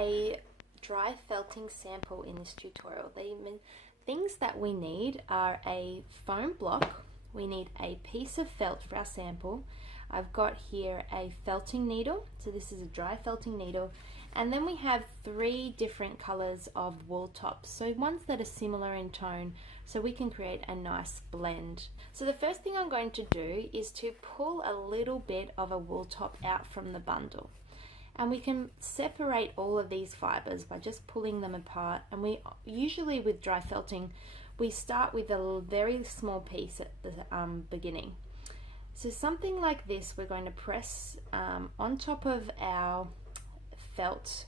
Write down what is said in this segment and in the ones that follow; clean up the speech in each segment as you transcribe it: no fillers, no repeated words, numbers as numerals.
a dry felting sample in this tutorial. The things that we need are a foam block, we need a piece of felt for our sample. I've got here a felting needle, so this is a dry felting needle, and then we have 3 different colors of wool tops, so ones that are similar in tone, so we can create a nice blend. So the first thing I'm going to do is to pull a little bit of a wool top out from the bundle. And we can separate all of these fibers by just pulling them apart. And we usually, with dry felting, we start with a very small piece at the beginning. So something like this, we're going to press on top of our felt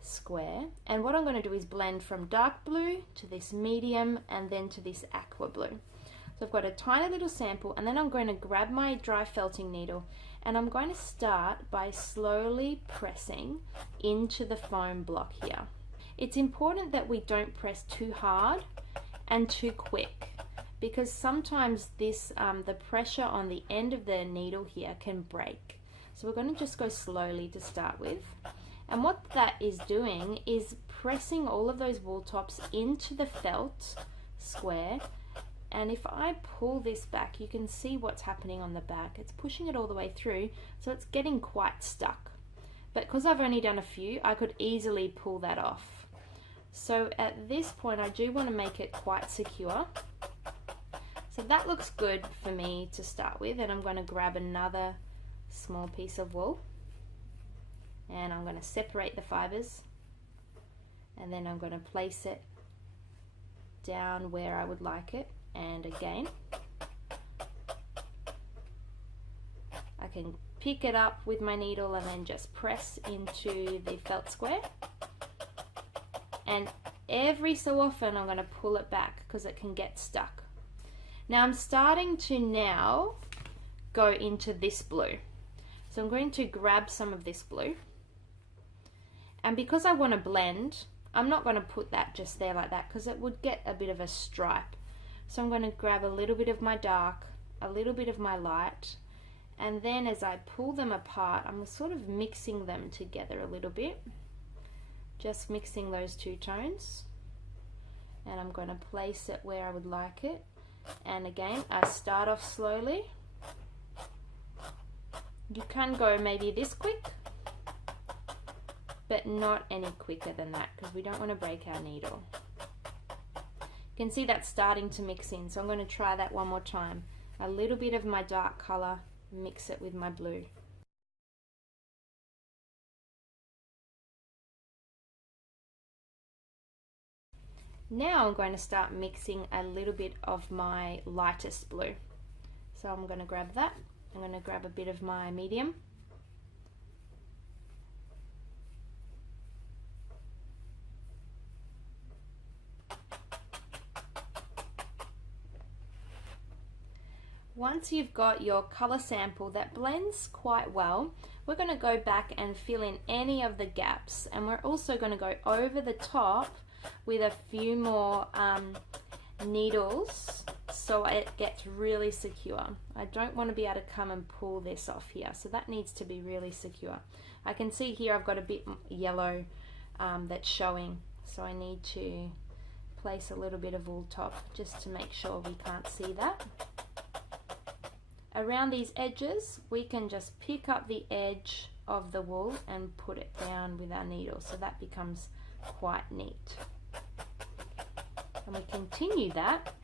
square. And what I'm going to do is blend from dark blue to this medium and then to this aqua blue. So I've got a tiny little sample, and then I'm going to grab my dry felting needle and I'm going to start by slowly pressing into the foam block here. It's important that we don't press too hard and too quick, because sometimes this the pressure on the end of the needle here can break. So we're going to just go slowly to start with. And what that is doing is pressing all of those wool tops into the felt square. And if I pull this back, you can see what's happening on the back. It's pushing it all the way through, so it's getting quite stuck. But because I've only done a few, I could easily pull that off. So at this point, I do want to make it quite secure. So that looks good for me to start with, and I'm going to grab another small piece of wool. And I'm going to separate the fibers. And then I'm going to place it down where I would like it. And again, I can pick it up with my needle and then just press into the felt square. And every so often I'm going to pull it back because it can get stuck. Now I'm starting to go into this blue. So I'm going to grab some of this blue. And because I want to blend, I'm not going to put that just there like that because it would get a bit of a stripe. So I'm going to grab a little bit of my dark, a little bit of my light, and then as I pull them apart, I'm sort of mixing them together a little bit. Just mixing those 2 tones. And I'm going to place it where I would like it. And again, I start off slowly. You can go maybe this quick, but not any quicker than that because we don't want to break our needle. You can see that's starting to mix in, so I'm going to try that one more time. A little bit of my dark color, mix it with my blue. Now I'm going to start mixing a little bit of my lightest blue. So I'm going to grab that. I'm going to grab a bit of my medium. Once you've got your color sample that blends quite well, we're going to go back and fill in any of the gaps, and we're also going to go over the top with a few more needles so it gets really secure. I don't want to be able to come and pull this off here, so that needs to be really secure. I can see here I've got a bit yellow that's showing, so I need to place a little bit of wool top just to make sure we can't see that. Around these edges, we can just pick up the edge of the wool and put it down with our needle, so that becomes quite neat. And we continue that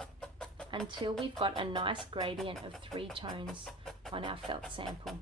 until we've got a nice gradient of 3 tones on our felt sample.